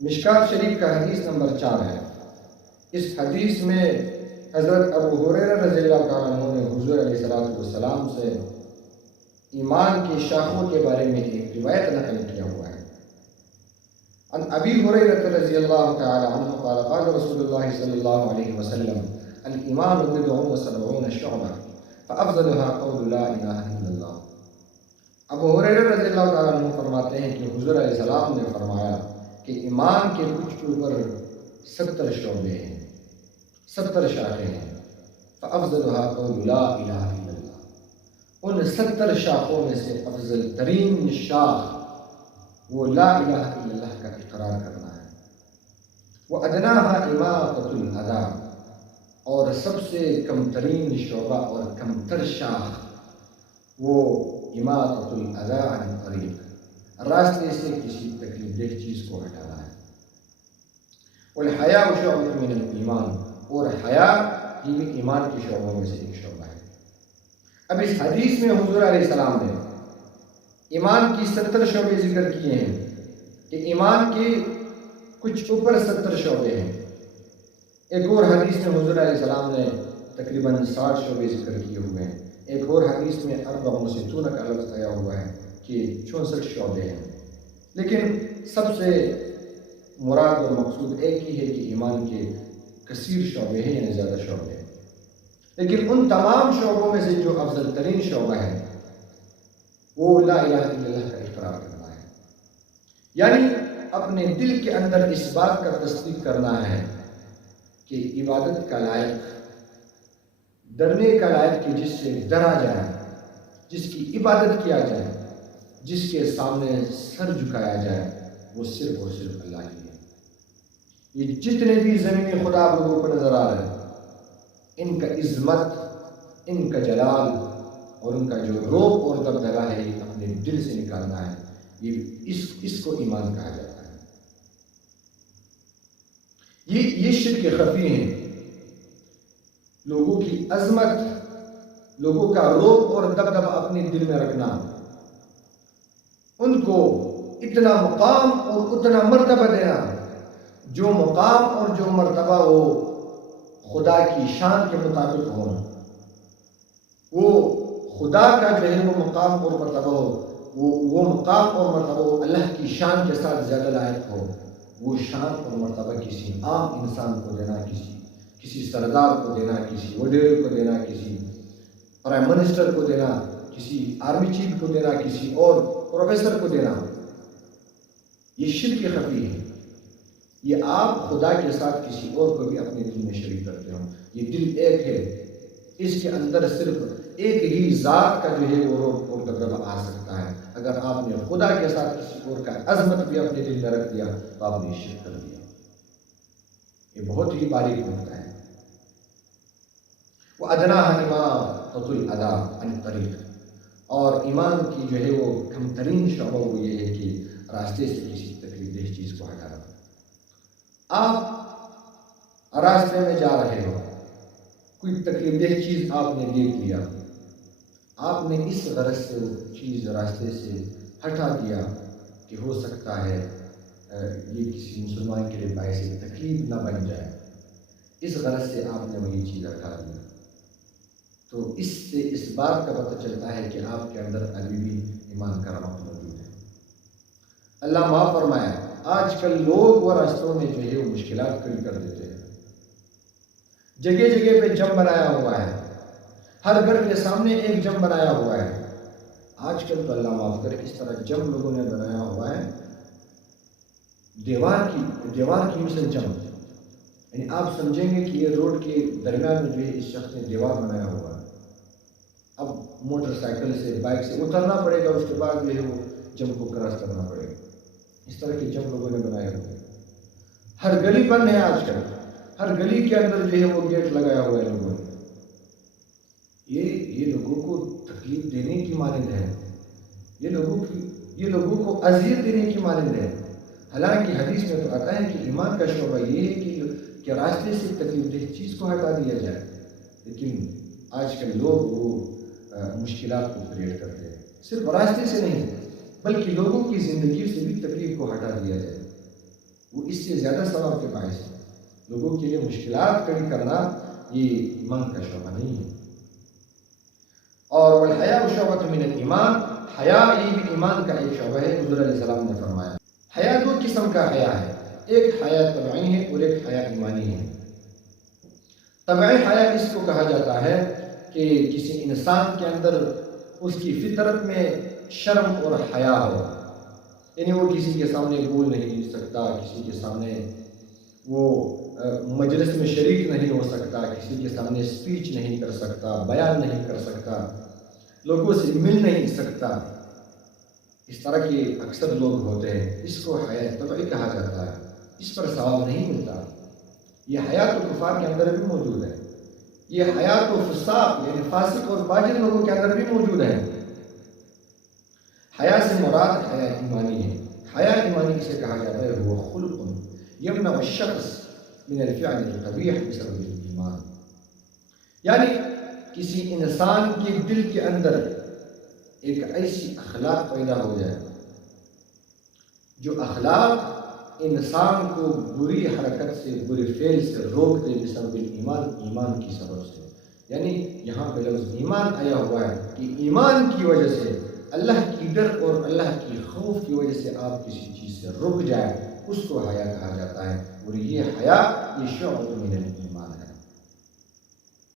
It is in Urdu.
مشکات شریف کا حدیث نمبر 4 ہے۔ اس حدیث میں حضرت ابو ہریرہ رضی اللہ تعالیٰ عنہ نے حضور علیہ السلام سے ایمان کی شاخوں کے بارے میں ایک روایت نقل کیا ہوا ہے۔ عن ابی ہریرہ رضی اللہ تعالیٰ عنہ قال قال رسول اللہ صلی اللہ علیہ وسلم الایمان بضع وسبعون شعبہ فافضلها قول لا الہ الا اللہ۔ ابو ہریرہ رضی اللہ تعالیٰ عنہ فرماتے ہیں کہ حضور علیہ السلام نے فرمایا کہ ایمان کے کچھ اوپر 70 شعبے ہیں، 70 شاخیں ہیں۔ فافضلها قول لا الہ الا اللہ، ان 70 شاخوں میں سے افضل ترین شاخ وہ لا الہ الا اللہ کا اقرار کرنا ہے۔ وَأَدْنَاهَا إِمَاطَةُ الْأَذَى، اور سب سے کم ترین شعبہ اور کم تر شاخ وہ إِمَاطَةُ الْأَذَى عَنِ الطَّرِيقِ، راستے سے کسی تکلیف دہ چیز کو ہٹانا ہے۔ وَالْحَيَاءُ شُعْبَةٌ مِّنَ الْإِيمَانِ، اور حیا یہ بھی ایمان کے شعبوں میں سے ایک شعبہ ہے۔ اب اس حدیث میں حضور علیہ السلام نے ایمان کی 70 شعبے ذکر کیے ہیں کہ ایمان کے کچھ اوپر 70 شعبے ہیں۔ ایک اور حدیث میں حضور علیہ السلام نے تقریباً 60 شعبے ذکر کیے ہوئے ہیں۔ ایک اور حدیث میں 64 کا لفظ آیا ہوا ہے کہ 64 شعبے ہیں، لیکن سب سے مراد اور مقصود ایک ہی ہے کہ ایمان کے کثیر شعبے ہیں، یعنی زیادہ شعبے ہیں۔ لیکن ان تمام شعبوں میں سے جو افضل ترین شعبہ ہے وہ لا الہ الا اللہ کا اقرار کرنا ہے، یعنی اپنے دل کے اندر اس بات کا تصدیق کرنا ہے کہ عبادت کا لائق، ڈرنے کا لائق کہ جس سے ڈرا جائے، جس کی عبادت کیا جائے، جس کے سامنے سر جھکایا جائے، وہ صرف اور صرف اللہ ہی ہے۔ یہ جتنے بھی زمینی خدا لوگوں کو نظر آ رہے ہیں، ان کا عظمت، ان کا جلال اور ان کا جو روب اور دبدبہ ہے، یہ اپنے دل سے نکالنا ہے۔ اس کو ایمان کہا جاتا ہے۔ یہ شرک خفی ہیں، لوگوں کی عظمت، لوگوں کا روب اور دبدبہ اپنے دل میں رکھنا، ان کو اتنا مقام اور اتنا مرتبہ دینا جو مقام اور جو مرتبہ وہ خدا کی شان کے مطابق ہو، وہ خدا کا جو ہے وہ مقام اور مرتبہ ہو، وہ مقام اور مرتبہ وہ اللہ کی شان کے ساتھ زیادہ لائق ہو۔ وہ شان اور مرتبہ کسی عام انسان کو دینا، کسی سردار کو دینا، کسی وزیر کو دینا، کسی پرائم منسٹر کو دینا، کسی آرمی چیف کو دینا، کسی اور پروفیسر کو دینا، یہ شرک خفی ہے۔ یہ آپ خدا کے ساتھ کسی اور کو بھی اپنے دل میں شریک کرتے ہو۔ یہ دل ایک ہے، اس کے اندر صرف ایک ہی ذات کا جو ہے وہ روب اور دبدبہ آ سکتا ہے۔ اگر آپ نے خدا کے ساتھ کسی اور کا عظمت بھی اپنے دل میں رکھ دیا تو آپ نے شرک کر دیا۔ یہ بہت ہی باریک نقطہ ہے۔ وَأَدْنَاهَا إِمَاطَةُ الْأَذَى عَنِ الطَّرِيقِ، اور ایمان کی جو ہے وہ کم ترین شعبہ وہ یہ ہے کہ راستے سے کسی تکلیف دہ چیز کو ہٹانا۔ آپ راستے میں جا رہے ہو، کوئی تکلیف دہ چیز آپ نے دیکھ لیا، آپ نے اس غرض سے وہ چیز راستے سے ہٹا دیا کہ ہو سکتا ہے یہ کسی مسلمان کے لیے باعث تکلیف نہ بن جائے، اس غرض سے آپ نے وہی چیز ہٹا دی، تو اس سے اس بات کا پتہ چلتا ہے کہ آپ کے اندر ابھی بھی ایمان کا رمق موجود ہے۔ اللہ معاف فرمائے، آج کل لوگ وہ راستوں میں جو ہے وہ مشکلات کھڑی کر دیتے ہیں۔ جگہ جگہ پہ جم بنایا ہوا ہے، ہر گھر کے سامنے ایک جم بنایا ہوا ہے۔ آج کل تو اللہ معاف کرے اس طرح جم لوگوں نے بنایا ہوا ہے، دیوار کی مثل جم، یعنی آپ سمجھیں گے کہ یہ روڈ کے درمیان میں جو ہے اس شخص نے دیوار بنایا ہوا ہے۔ اب موٹر سائیکل سے، بائک سے اترنا پڑے گا، اس کے بعد جو ہے وہ جم کو کراس کرنا پڑے گا۔ اس طرح کے جم لوگوں نے بنائے ہوئے ہیں۔ ہر گلی بند ہے آج کل، ہر گلی کے اندر جو ہے وہ گیٹ لگایا ہوا ہے لوگوں نے۔ یہ لوگوں کو تکلیف دینے کی مانند ہے، یہ لوگوں کو اذیت دینے کی مانند ہے۔ حالانکہ حدیث میں تو آتا ہے کہ ایمان کا شعبہ یہ ہے کہ راستے سے تکلیف دہ چیز کو ہٹا دیا جائے، لیکن آج کل لوگ وہ مشکلات کو کریٹ کرتے ہیں۔ صرف راستے سے نہیں بلکہ لوگوں کی زندگی سے بھی تکلیف کو ہٹا دیا جائے۔ وہ اس سے زیادہ ثواب کے باعث ہے۔ لوگوں کے لیے مشکلات کھڑی کرنا یہ ایمان کا شعبہ نہیں ہے۔ اور والحیاء شعبۃ من الایمان، حیا یہ بھی ایمان کا ایک شعبہ ہے۔ حضور علیہ السلام نے فرمایا حیا دو قسم کا حیا ہے، ایک حیا طبعی ہے اور ایک حیا ایمانی ہے۔ طبعی حیا اس کو کہا جاتا ہے کہ کسی انسان کے اندر اس کی فطرت میں شرم اور حیا ہو، یعنی وہ کسی کے سامنے بول نہیں سکتا، کسی کے سامنے وہ مجلس میں شریک نہیں ہو سکتا، کسی کے سامنے اسپیچ نہیں کر سکتا، بیان نہیں کر سکتا، لوگوں سے مل نہیں سکتا۔ اس طرح کے اکثر لوگ ہوتے ہیں، اس کو حیا طبعی کہا جاتا ہے، اس پر ثواب نہیں ملتا۔ یہ حیا تو کفار کے اندر بھی موجود ہے، یہ حیا تو فساق یعنی فاسق اور فاجر لوگوں کے اندر بھی موجود ہے۔ حیا سے مراد حیا ایمانی ہے۔ حیا ایمانی اسے کہا جاتا ہے وہ خلق یمنع الشخص من الفعل القبیح بسبب الایمان، یعنی کسی انسان کے دل کے اندر ایک ایسی اخلاق پیدا ہو جائے جو اخلاق انسان کو بری حرکت سے، برے فعل سے روک دے بسبب الایمان، ایمان کی سبب سے۔ یعنی یہاں پہ لفظ ایمان آیا ہوا ہے کہ ایمان کی وجہ سے، اللہ کی ڈر اور اللہ کی خوف کی وجہ سے آپ کسی چیز سے رک جائے، اس کو حیا کہا جاتا ہے۔ اور یہ حیا یہ شعبۃ من الایمان